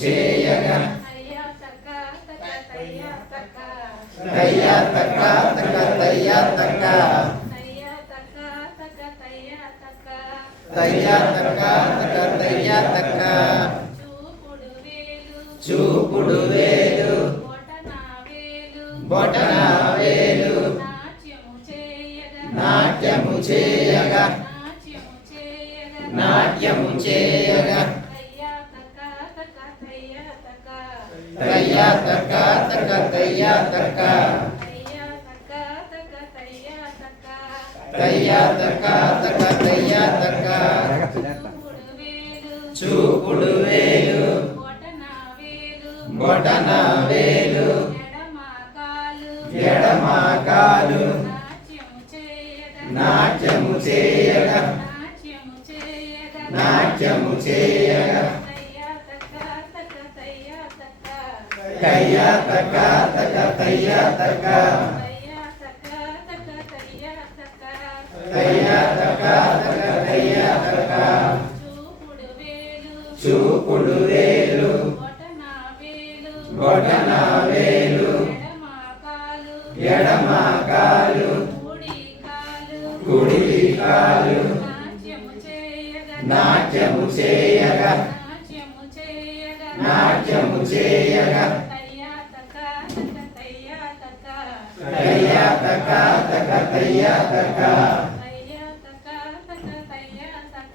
చేయగా తయ్య తక్క తక్క తయ్య తక్క తయ్య తక్క తక్క తయ్య తక్క చూపుడు వేలు బొటన వేలు నాట్యము చేయగా నాట్యము చేయగా తయ్య తక్క తక్క తయ్య తక్క తయ్య తక్క తక్క తయ్య తక్క చూపుడు వేలు బొటన వేలు ఎడమ కాలు నాట్యము చేయగా నాట్యము చేయగా తయ్య తక్క తక్క తయ్య తక్క తయ్య తక్క తక్క తయ్య తక్క చూపుడు వేలు బొటన వేలు ఎడమ కాలు కుడి కాలు నాట్యము చేయగా నాట్యము చేయగా తయ్య తక్క తక్క తయ్య తక్క